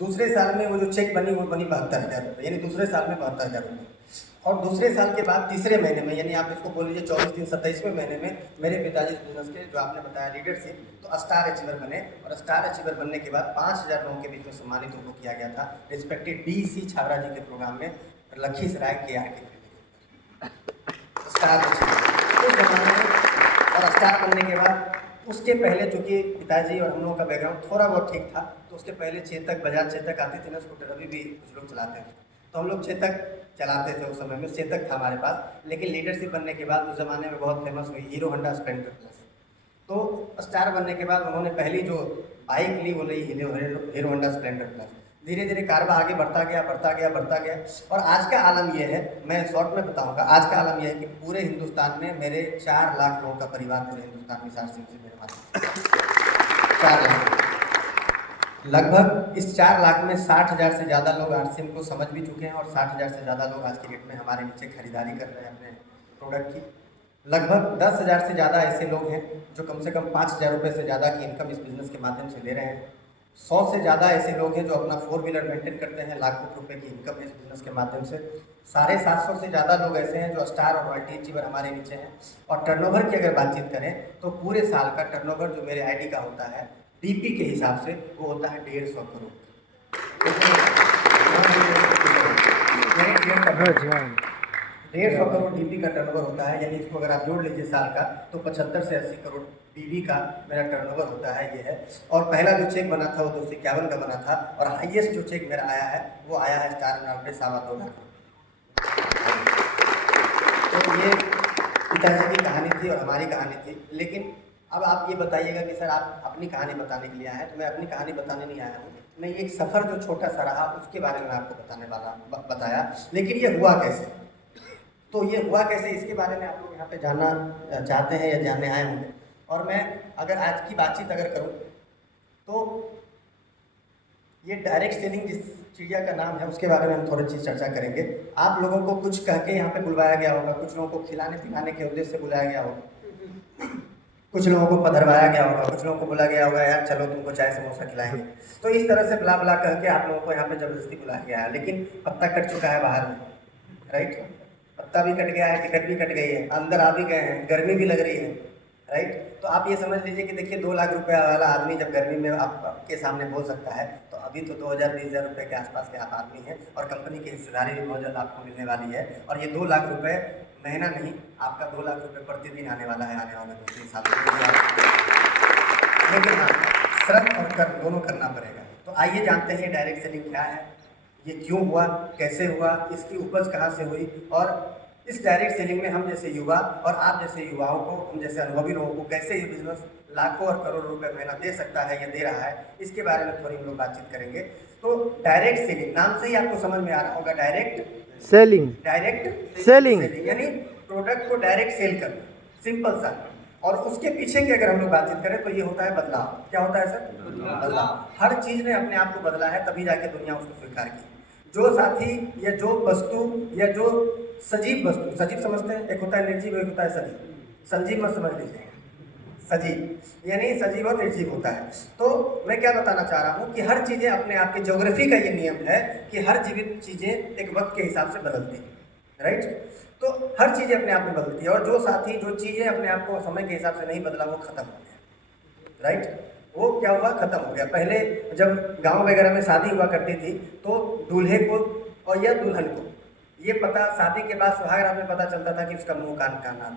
दूसरे साल में वो जो चेक बनी वो बनी 72,000 रुपये, यानी दूसरे साल में 72,000 रुपये। और दूसरे साल के बाद तीसरे महीने में, यानी आप इसको बोल लीजिए 24 दिन 27वें महीने में, मेरे पिताजी बिजनेस के जो आपने बताया लीडरशिप, तो स्टार अचीवर बने। और स्टार अचीवर बनने के बाद 5,000 लोगों के बीच में सम्मानित उनको किया गया था रिस्पेक्टेड डीसी छाबरा जी के प्रोग्राम में, लखीसराय KR के स्टार अचीवर उस जमाने में। और स्टार बनने के बाद उसके पहले चूँकि पिताजी और हम लोगों का बैकग्राउंड थोड़ा बहुत ठीक था, तो उसके पहले चेतक, बजाज चेतक आती थी ना स्कूटर, अभी भी कुछ लोग चलाते हैं, तो हम लोग चेतक चलाते थे। उस समय में चेतक था हमारे पास। लेकिन लीडरशिप बनने के बाद उस ज़माने में बहुत फेमस हुई हीरो होंडा स्प्लेंडर प्लस। तो स्टार बनने के बाद उन्होंने पहली जो बाइक ली वो ली हीरो होंडा स्प्लेंडर प्लस। धीरे धीरे कारवा आगे बढ़ता गया, बढ़ता गया, बढ़ता गया। और आज का आलम यह है, मैं शॉर्ट में बताऊंगा, आज का आलम यह है कि पूरे हिंदुस्तान में मेरे 4 लाख लोगों का परिवार पूरे हिंदुस्तान में सार सिंह से मेरे पास 4 लाख। लगभग इस 4 लाख में 60,000 से ज़्यादा लोग आरसीएम को समझ भी चुके हैं, और 60,000 से ज़्यादा लोग आज की डेट में हमारे नीचे खरीदारी कर रहे हैं अपने प्रोडक्ट की। लगभग 10,000 से ज़्यादा ऐसे लोग हैं जो कम से कम 5,000 रुपये से ज़्यादा की इनकम इस बिज़नेस के माध्यम से ले रहे हैं। 100 से ज़्यादा ऐसे लोग हैं जो अपना 4 व्हीलर मेंटेन करते हैं, लाखों रुपए की इनकम है इस बिज़नेस के माध्यम से। 750 से ज़्यादा लोग ऐसे हैं जो स्टार और मल्टी अचीवर हमारे नीचे हैं। और टर्नओवर की अगर बातचीत करें तो पूरे साल का टर्नओवर जो मेरे आईडी का होता है डीपी के हिसाब से वो होता है 150 करोड़। 150 करोड़ डीपी का टर्नओवर होता है, यानी इसको अगर आप जोड़ लीजिए साल का तो 75 से 80 करोड़ डीबी का मेरा टर्नओवर होता है, ये है। और पहला जो चेक बना था वो 251 का बना था, और हाईएस्ट जो चेक मेरा आया है वो आया है स्टार नाम पे 2.25 लाख। तो ये पिताजी की कहानी थी और हमारी कहानी थी। लेकिन अब आप ये बताइएगा कि सर आप अपनी कहानी बताने के लिए आए हैं, तो मैं अपनी कहानी बताने नहीं आया हूँ। मैं एक सफ़र जो छोटा सा रहा उसके बारे में आपको बताया। लेकिन ये हुआ कैसे, तो ये हुआ कैसे इसके बारे में आप लोग यहाँ पे जानना चाहते हैं या जानने आए होंगे। और मैं अगर आज की बातचीत अगर करूँ तो ये डायरेक्ट सेलिंग जिस चिड़िया का नाम है उसके बारे में हम थोड़ी सी चर्चा करेंगे। आप लोगों को कुछ कह के यहाँ पे बुलवाया गया होगा, कुछ लोगों को खिलाने पिलाने के उद्देश्य से बुलाया गया होगा, कुछ लोगों को पधरवाया गया होगा, कुछ लोगों को बोला गया होगा यार चलो तुमको चाय समोसा खिलाएंगे। तो इस तरह से बुला बुला कह के आप लोगों को यहाँ पे जबरदस्ती बुलाया गया है। लेकिन पत्ता कट चुका है बाहर में, राइट, पत्ता भी कट गया है, टिकट भी कट गई है, अंदर आ भी गए हैं, गर्मी भी लग रही है, राइट। तो आप ये समझ लीजिए कि देखिए 2 लाख रुपया वाला आदमी जब गर्मी में आपके सामने बोल सकता है, तो अभी तो 2,000-20,000 रुपये के आसपास के आप आदमी हैं, और कंपनी की हिस्सेदारी भी बहुत जल्द आपको मिलने वाली है। और ये 2 लाख रुपये महीना नहीं, आपका 2 लाख रुपये प्रतिदिन आने वाला है आने वाले 2-3 साल में। लेकिन हाँ, श्रम और कर्म दोनों करना पड़ेगा। तो आइए जानते हैं डायरेक्ट सेलिंग क्या है, ये क्यों हुआ, कैसे हुआ, इसकी उपज कहाँ से हुई, और इस डायरेक्ट सेलिंग में हम जैसे युवा और आप जैसे युवाओं को, हम जैसे अनुभवी लोगों को कैसे ये बिजनेस लाखों और करोड़ों रुपए महीना दे सकता है या दे रहा है, इसके बारे में थोड़ी हम लोग बातचीत करेंगे। तो डायरेक्ट सेलिंग नाम से ही आपको समझ में आ रहा होगा, डायरेक्ट सेलिंग यानी प्रोडक्ट को डायरेक्ट सेल करना, सिंपल सा। और उसके पीछे की अगर हम लोग बातचीत करें तो ये होता है बदलाव। क्या होता है सर? बदलाव। हर चीज़ ने अपने आप को बदला है, तभी जाके दुनिया उसको स्वीकार की। जो साथी या जो वस्तु या जो सजीव वस्तु, सजीव समझते हैं, एक होता है निर्जीव, एक होता है सजीव। संजीव मत समझ लीजिए, सजीव यानी सजीव और निर्जीव होता है। तो मैं क्या बताना चाह रहा हूँ कि हर चीज़ें अपने आप की, ज्योग्राफी का ये नियम है कि हर जीवित चीज़ें एक वक्त के हिसाब से बदलती हैं, राइट। तो हर चीज़ें अपने आप में बदलती है, और जो साथी जो चीज़ें अपने आप को समय के हिसाब से नहीं बदला वो खत्म हो गया, राइट। वो क्या हुआ? खत्म हो गया। पहले जब गांव वगैरह में शादी हुआ करती थी तो दूल्हे को और या दुल्हन को ये पता शादी के बाद सुहाग रात में पता चलता था कि उसका मुंह कान काना था।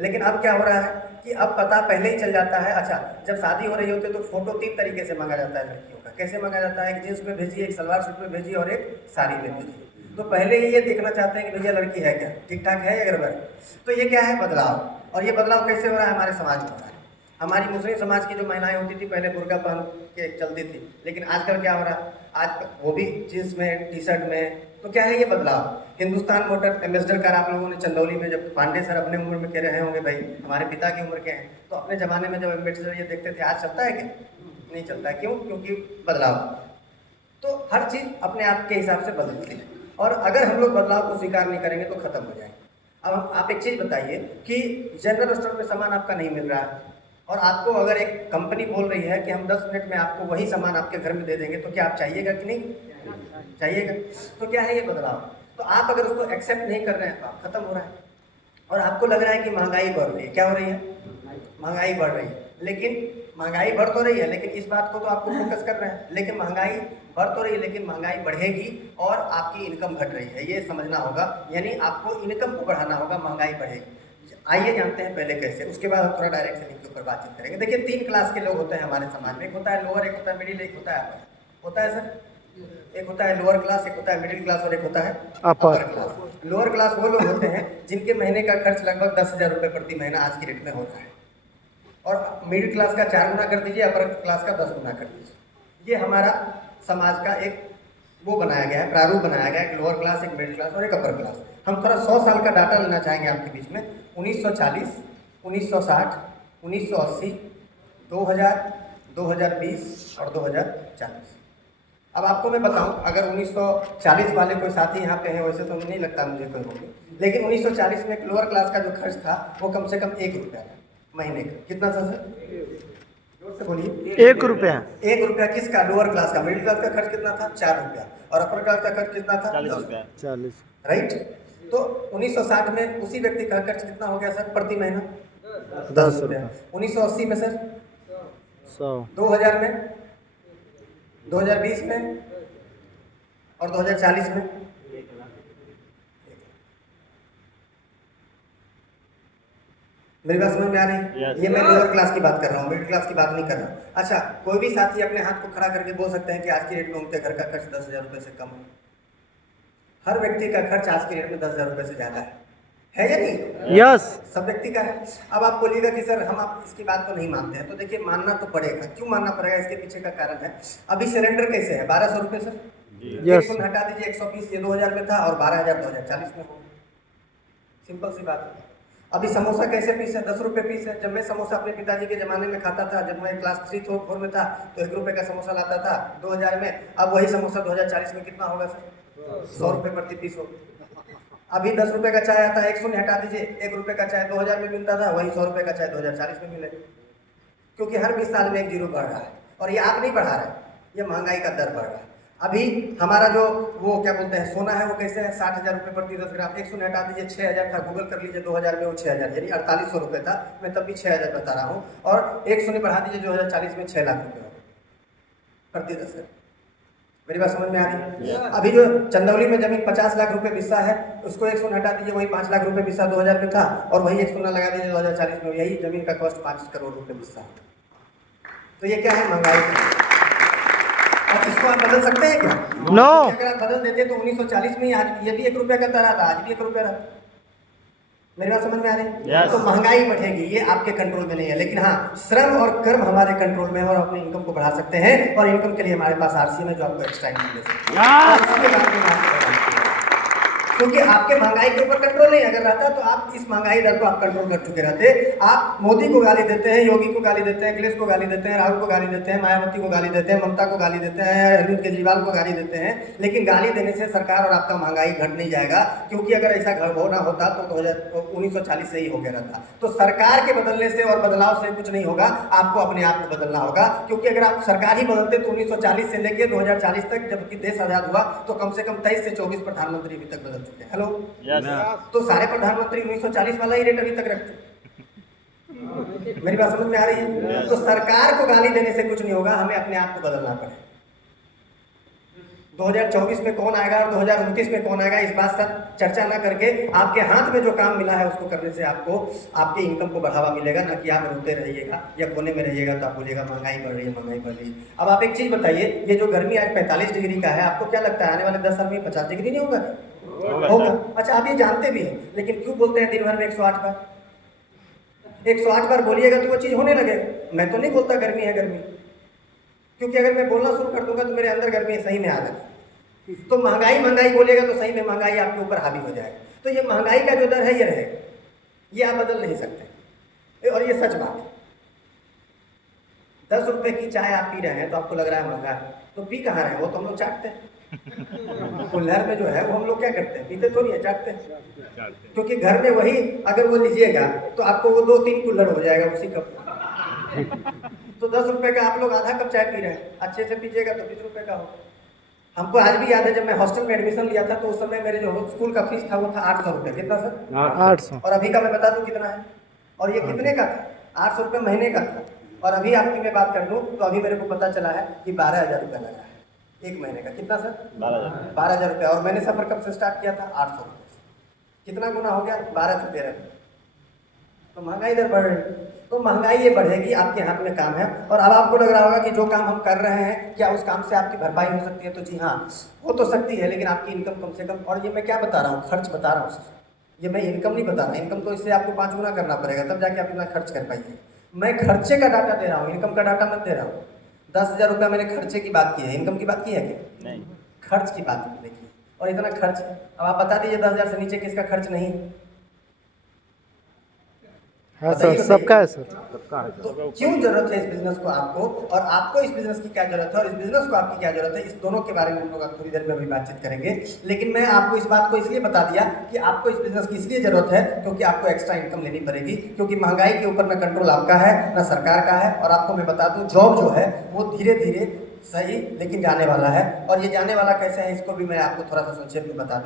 लेकिन अब क्या हो रहा है कि अब पता पहले ही चल जाता है। अच्छा, जब शादी हो रही होती है तो फोटो 3 तरीके से मांगा जाता है लड़कियों का। कैसे मांगा जाता है? एक जींस में भेजिए, एक सलवार सूट में भेजिए और एक साड़ी में भेजिए। तो पहले ही ये देखना चाहते हैं कि भैया लड़की है क्या, ठीक ठाक है या गड़बड़। तो ये क्या है? बदलाव। और ये बदलाव कैसे हो रहा है? हमारे समाज में हो रहा है। हमारी मुस्लिम समाज की जो महिलाएं होती थी पहले बुर्का पहन के चलती थी, लेकिन आजकल क्या हो रहा है? आज वो भी जींस में, टी शर्ट में। तो क्या है ये बदलाव? हिंदुस्तान मोटर एम्बेसडर कार आप लोगों ने चंदौली में, जब पांडे सर अपने उम्र में कह रहे होंगे, भाई हमारे पिता की उम्र के हैं, तो अपने ज़माने में जब एम्बेसडर ये देखते थे, आज चलता है क्या? नहीं चलता है। क्यों? क्योंकि बदलाव। तो हर चीज़ अपने आप के हिसाब से बदलती है, और अगर हम लोग बदलाव को स्वीकार नहीं करेंगे तो खत्म हो जाएंगे। अब आप एक चीज़ बताइए कि जनरल स्टोर में सामान आपका नहीं मिल रहा है, और आपको अगर एक कंपनी बोल रही है कि हम 10 मिनट में आपको वही सामान आपके घर में दे देंगे, तो क्या आप चाहिएगा कि नहीं चाहिएगा? तो क्या है ये बदलाव? तो आप अगर उसको एक्सेप्ट नहीं कर रहे हैं तो आप खत्म हो रहा है। और आपको लग रहा है कि महंगाई बढ़ रही है। क्या हो रही है? महंगाई बढ़ रही है। लेकिन महंगाई बढ़ तो रही है, लेकिन इस बात को तो आपको फोकस कर रहे हैं। लेकिन महंगाई बढ़ तो रही है, लेकिन महंगाई बढ़ेगी और आपकी इनकम घट रही है, ये समझना होगा। यानी आपको इनकम को बढ़ाना होगा, महंगाई बढ़ेगी। आइए जानते हैं पहले कैसे, उसके बाद हम थोड़ा डायरेक्ट सेलिंग के ऊपर बातचीत करेंगे। देखिए 3 क्लास के लोग होते हैं हमारे समाज में। एक होता है लोअर, एक होता है मिडिल, एक होता है अपर। होता है सर? एक होता है लोअर क्लास, एक होता है मिडिल क्लास और एक होता है अपर क्लास। लोअर क्लास वो लोग होते हैं जिनके महीने का खर्च लगभग 10,000 रुपये प्रति महीना आज की डेट में होता है। और मिडिल क्लास का 4 गुना कर दीजिए, अपर क्लास का 10 गुना कर दीजिए। ये हमारा समाज का एक वो बनाया गया है, प्रारूप बनाया गया है, एक लोअर क्लास, एक मिडिल क्लास और एक अपर क्लास। हम थोड़ा 100 साल का डाटा लेना चाहेंगे आपके बीच में। 1940, 1960, 1980, 2000, 2020 और 2040। अब आपको मैं बताऊं, अगर 1940 वाले कोई साथी यहाँ पे हैं, वैसे तो नहीं लगता मुझे कोई होंगे, लेकिन 1940 में एक लोअर क्लास का जो खर्च था वो कम से कम 1 रुपया था महीने का। कितना था सर? जोर से बोलिए। 1 रुपया। 1 रुपया किसका? लोअर क्लास का। मिडिल क्लास का खर्च कितना था? 4 रुपया। और अपर क्लास का खर्च कितना था? 40 रुपया। 40। राइट। तो 1960 में उसी व्यक्ति का खर्च कितना हो गया सर प्रति महीना? 10 रुपया। 1980 में सर 100। 2000 में, 2020 में और 2040 में। मेरी बात समझ में आ रही है? Yes. ये मैं लोअर क्लास की बात कर रहा हूँ, मिडिल क्लास की बात नहीं कर रहा। अच्छा, कोई भी साथी अपने हाथ को खड़ा करके बोल सकते हैं कि आज की डेट में उनके घर का खर्च 10,000 रुपये से कम है। हर व्यक्ति का खर्च आज की डेट में 10,000 रुपये से ज़्यादा है या नहीं? यस। सब व्यक्ति का है। अब आप बोलिएगा कि सर हम आप इसकी बात को नहीं मानते हैं, तो देखिए मानना तो पड़ेगा। क्यों मानना पड़ेगा? इसके पीछे का कारण है। अभी सिलेंडर कैसे है? 1200 रुपये सर। यस। हटा दीजिए, 120 ये 2000 में था और 12,000 2040 में हो। सिंपल सी बात है। अभी समोसा कैसे पीस है? 10 रुपये पीस है। जब मैं समोसा अपने पिताजी के ज़माने में खाता था, जब मैं क्लास 3 4 में था, तो 1 रुपये का समोसा लाता था 2000 में। अब वही समोसा 2040 में कितना होगा सर? 100 रुपये प्रति पीस हो। अभी 10 रुपये का चाय आता है, 100 हटा दीजिए, 1 रुपये का चाय 2000 में मिलता था, वही 100 रुपये का चाय 2040 में मिले। क्योंकि हर 20 साल में एक जीरो बढ़ रहा है। और ये आप नहीं बढ़ा रहे, ये महंगाई का दर बढ़ रहा है। अभी हमारा जो वो क्या बोलते हैं सोना है, वो कैसे है? 60,000 रुपये प्रति 10 ग्राम। 100 हटा दीजिए, 6,000 था। गूगल कर लीजिए, 2000 में वो 6,000 यानी 4800 रुपये था। मैं तब भी 6,000 बता रहा हूँ। और 100 बढ़ा दीजिए, 2040 में 6 लाख रुपये हो प्रति 10 ग्राम। मेरी बात समझ में आ रही है? अभी जो चंदौली में जमीन 50 लाख रुपए बिस्सा है, उसको 100 हटा दीजिए, वही 5 लाख रुपए बिस्सा 2000 में था, और वही 100 लगा दीजिए 2040 में, यही जमीन का कॉस्ट 5 करोड़ रुपए बिस्सा है। तो ये क्या है? महंगाई। और इसको आप बदल सकते हैं क्या? नो। अगर आप बदल देते तो 1940 में ही आज ये भी 1 रुपया का दर था, आज भी 1 रुपया रहा। मेरी बात समझ में आ रही है? yes. तो महंगाई बढ़ेगी, ये आपके कंट्रोल में नहीं है। लेकिन हाँ, श्रम और कर्म हमारे कंट्रोल में है और अपनी इनकम को बढ़ा सकते हैं। और इनकम के लिए हमारे पास आरसीएम है जो आपको एक्स्ट्रा इनकम दे सकते हैं। क्योंकि आपके महंगाई के ऊपर कंट्रोल नहीं अगर रहता तो आप इस महंगाई दर को आप कंट्रोल कर चुके रहते। आप मोदी को गाली देते हैं, योगी को गाली देते हैं, अखिलेश को गाली देते हैं, राहुल को गाली देते हैं, मायावती को गाली देते हैं, ममता को गाली देते हैं, अरविंद केजरीवाल को गाली देते हैं। लेकिन गाली देने से सरकार और आपका महंगाई घट नहीं जाएगा। क्योंकि अगर ऐसा होना होता तो 1940 से ही हो गया रहता। तो सरकार के बदलने से और बदलाव से कुछ नहीं होगा, आपको अपने आप को बदलना होगा। क्योंकि अगर आप सरकार ही बदलते तो 1940 से लेकर 2040 तक, जबकि देश आजाद हुआ, तो कम से कम 23 से 24 प्रधानमंत्री अभी तक बदल चुके हैं। हेलो, तो सारे प्रधानमंत्री 1940 वाला ही रेट अभी तक रखते। मेरी बात समझ में आ रही है? तो सरकार को गाली देने से कुछ नहीं होगा, हमें अपने आप को बदलना पड़ेगा। 2024 में कौन आएगा और 2029 में कौन आएगा, इस बात से चर्चा ना करके आपके हाथ में जो काम मिला है उसको करने से आपको आपके इनकम को बढ़ावा मिलेगा। ना कि आप रोते रहिएगा या कोने में रहिएगा तो आप बोलिएगा महंगाई बढ़ रही है, महंगाई बढ़ रही है। अब आप एक चीज़ बताइए, ये जो गर्मी आज 45 डिग्री का है, आपको क्या लगता है आने वाले 10 साल में 50 डिग्री नहीं होगा? होगा। अच्छा, आप ये जानते भी हैं, लेकिन क्यों बोलते हैं दिन भर में 108 बार? 108 बार बोलिएगा तो वो चीज़ होने लगे। मैं तो नहीं बोलता गर्मी है गर्मी, क्योंकि अगर मैं बोलना शुरू कर दूंगा तो मेरे अंदर गर्मी सही में आ जाएगी। तो महंगाई महंगाई बोलिएगा तो सही में महंगाई आपके ऊपर हावी हो जाएगा। तो ये महंगाई का जो दर है ये रहेगा, ये आप बदल नहीं सकते। और ये सच बात है। 10 रुपए की चाय आप पी रहे हैं तो आपको लग रहा है महंगा है, तो पी कहाँ रहे हैं? वो तो हम लोग चाटते हैं। कुल्हड़ में जो है वो हम लोग क्या करते हैं? पीते थोड़ी है, चाटते हैं। क्योंकि घर में वही अगर वो लीजिएगा तो आपको वो 2-3 कुल्हड़ हो जाएगा उसी कप। तो 10 रुपए का आप लोग आधा कप चाय पी रहे हैं, अच्छे से पीजिएगा तो 20 रुपए का हो। हमको आज भी याद है, जब मैं हॉस्टल में एडमिशन लिया था तो उस समय मेरे जो स्कूल का फीस था वो था 800 रुपये। कितना सर? 800। और अभी का मैं बता दूं कितना है, और ये कितने का था? 800 रुपये महीने का था। और अभी आपकी मैं बात कर दूं तो अभी मेरे को पता चला है कि 12,000 रुपये लगा है एक महीने का। कितना सर? 12,000 रुपये। और मैंने सफर कब से स्टार्ट किया था? 800 रुपये से। कितना गुना हो गया? 12 से 13। तो महंगाई इधर बढ़ रही, तो महंगाई ये बढ़ेगी, आपके हाथ में काम है। और अब आपको लग रहा होगा कि जो काम हम कर रहे हैं क्या उस काम से आपकी भरपाई हो सकती है? तो जी हाँ, हो तो सकती है, लेकिन आपकी इनकम कम से कम, और ये मैं क्या बता रहा हूँ, खर्च बता रहा हूँ, ये मैं इनकम नहीं बता रहा। इनकम तो इससे आपको 5 गुना करना पड़ेगा तब जाके आप इतना खर्च कर पाइए। मैं खर्चे का डाटा दे रहा हूँ, इनकम का डाटा मत दे रहा हूँ। 10,000 रुपये मैंने खर्चे की बात की है, इनकम की बात की है क्या? नहीं, खर्च की बात की है। और इतना खर्च है। अब आप बता दीजिए 10,000 से नीचे किसका खर्च नहीं है? हाँ सर, सबका है सर। तो क्यों जरूरत है इस बिजनेस को आपको, और आपको इस बिजनेस की क्या जरूरत है, और इस बिजनेस को आपकी क्या जरूरत है, इस दोनों के बारे में हम लोग थोड़ी देर में अभी बातचीत करेंगे। लेकिन मैं आपको इस बात को इसलिए बता दिया कि आपको इस बिजनेस की इसलिए जरूरत है क्योंकि आपको एक्स्ट्रा इनकम लेनी पड़ेगी, क्योंकि महंगाई के ऊपर न कंट्रोल आपका है न सरकार का है। और आपको मैं बता दूं, जॉब जो है वो धीरे धीरे सही लेकिन जाने वाला है। और ये जाने वाला कैसे है इसको भी मैं आपको थोड़ा सा संक्षेप में बता दूं।